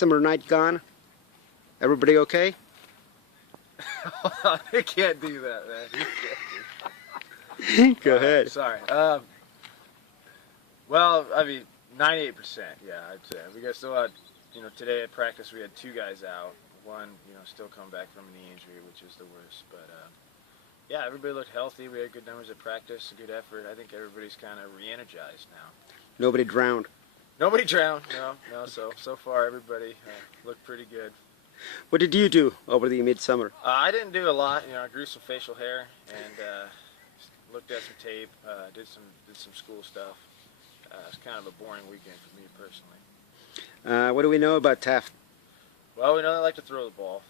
midsummer night gone? Everybody okay? You can't do that, man. You can't do Go ahead. Sorry. Well, I mean, 98%. Yeah, I'd say we got still had, you know, today at practice we had 2 guys out. One, you know, still coming back from a knee injury, which is the worst. But yeah, everybody looked healthy. We had good numbers at practice, a good effort. I think everybody's kind of re-energized now. Nobody drowned. Nobody drowned. No. So far, everybody looked pretty good. What did you do over the midsummer? I didn't do a lot. You know, I grew some facial hair and looked at some tape. Did some school stuff. It's kind of a boring weekend for me personally. What do we know about Taft? Well, we know they like to throw the ball.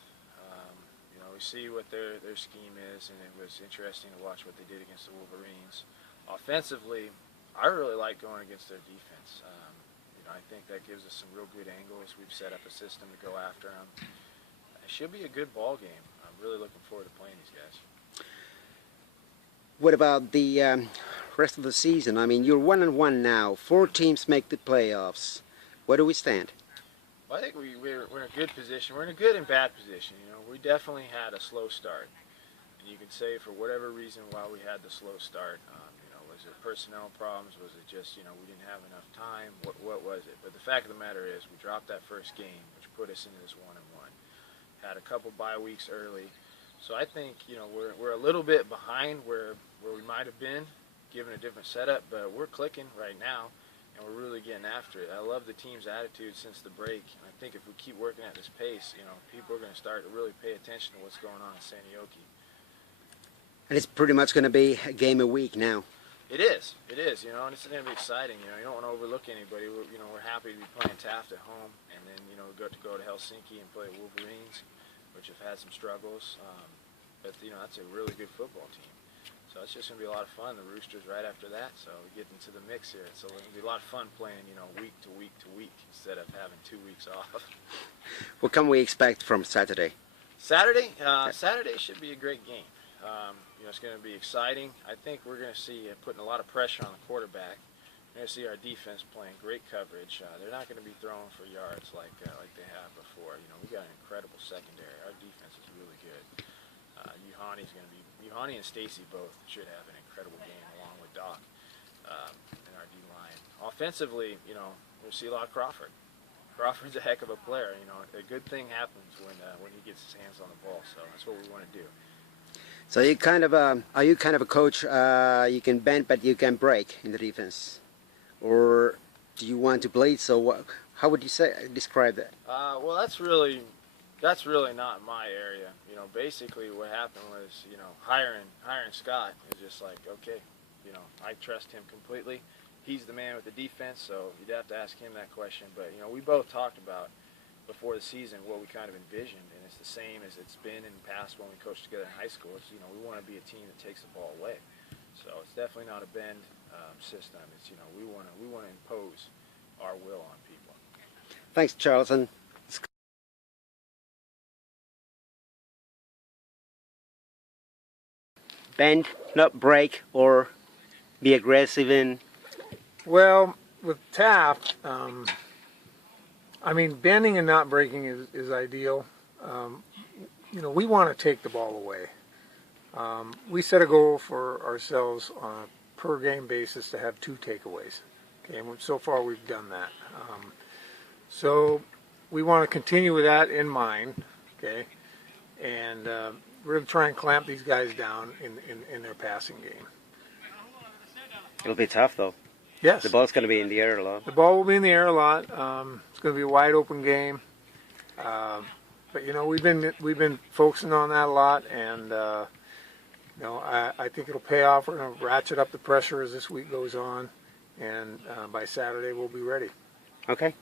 You know, we see what their scheme is, and it was interesting to watch what they did against the Wolverines. Offensively, I really like going against their defense. You know, I think that gives us some real good angles. We've set up a system to go after them. It should be a good ball game. I'm really looking forward to playing these guys. What about the rest of the season? I mean, you're 1-1 now. 4 teams make the playoffs. Where do we stand? Well, I think we're in a good position. We're in a good and bad position. You know, we definitely had a slow start, and you could say for whatever reason why we had the slow start. You know, was it personnel problems? Was it just, you know, we didn't have enough time? What was it? But the fact of the matter is, we dropped that first game, which put us into this 1-1. Had a couple bye weeks early, so I think, you know, we're a little bit behind where we might have been, given a different setup. But we're clicking right now. And we're really getting after it. I love the team's attitude since the break. And I think if we keep working at this pace, you know, people are going to start to really pay attention to what's going on in Sanioki. And it's pretty much going to be a game a week now. It is, you know, and it's going to be exciting. You know, you don't want to overlook anybody. You know, we're happy to be playing Taft at home, and then, you know, go to Helsinki and play Wolverines, which have had some struggles. But, you know, that's a really good football team. So it's just going to be a lot of fun. The Roosters right after that, so we get into the mix here. So it's going to be a lot of fun playing, you know, week to week to week instead of having 2 weeks off. What can we expect from Saturday? Saturday should be a great game. You know, it's going to be exciting. I think we're going to see putting a lot of pressure on the quarterback. We're going to see our defense playing great coverage. They're not going to be throwing for yards like they have before. You know, we got an incredible secondary. Our defense is really good. Yuhani and Stacy both should have an incredible game along with Doc in our D-line. Offensively, you know, we'll see a lot of Crawford. Crawford's a heck of a player. You know, a good thing happens when he gets his hands on the ball. So that's what we want to do. So you kind of are you kind of a coach? You can bend, but you can break in the defense, or do you want to bleed? So how would you describe that? Well, that's really not my area. You know, basically what happened was, you know, hiring Scott is just like, okay, you know, I trust him completely. He's the man with the defense, so you'd have to ask him that question. But, you know, we both talked about before the season what we kind of envisioned, and it's the same as it's been in the past when we coached together in high school. It's, you know, we want to be a team that takes the ball away. So it's definitely not a bend system. It's, you know, we want to impose our will on people. Thanks, Charlton. Bend, not break, or be aggressive in? Well, with Taft, I mean, bending and not breaking is ideal. You know, we want to take the ball away. We set a goal for ourselves on a per game basis to have 2 takeaways. Okay, and so far we've done that. So we want to continue with that in mind. Okay, and we're going to try and clamp these guys down in their passing game. It'll be tough, though. Yes. The ball's going to be in the air a lot. The ball will be in the air a lot. It's going to be a wide open game. But, you know, we've been focusing on that a lot, and you know, I think it'll pay off. We're going to ratchet up the pressure as this week goes on, and by Saturday we'll be ready. Okay.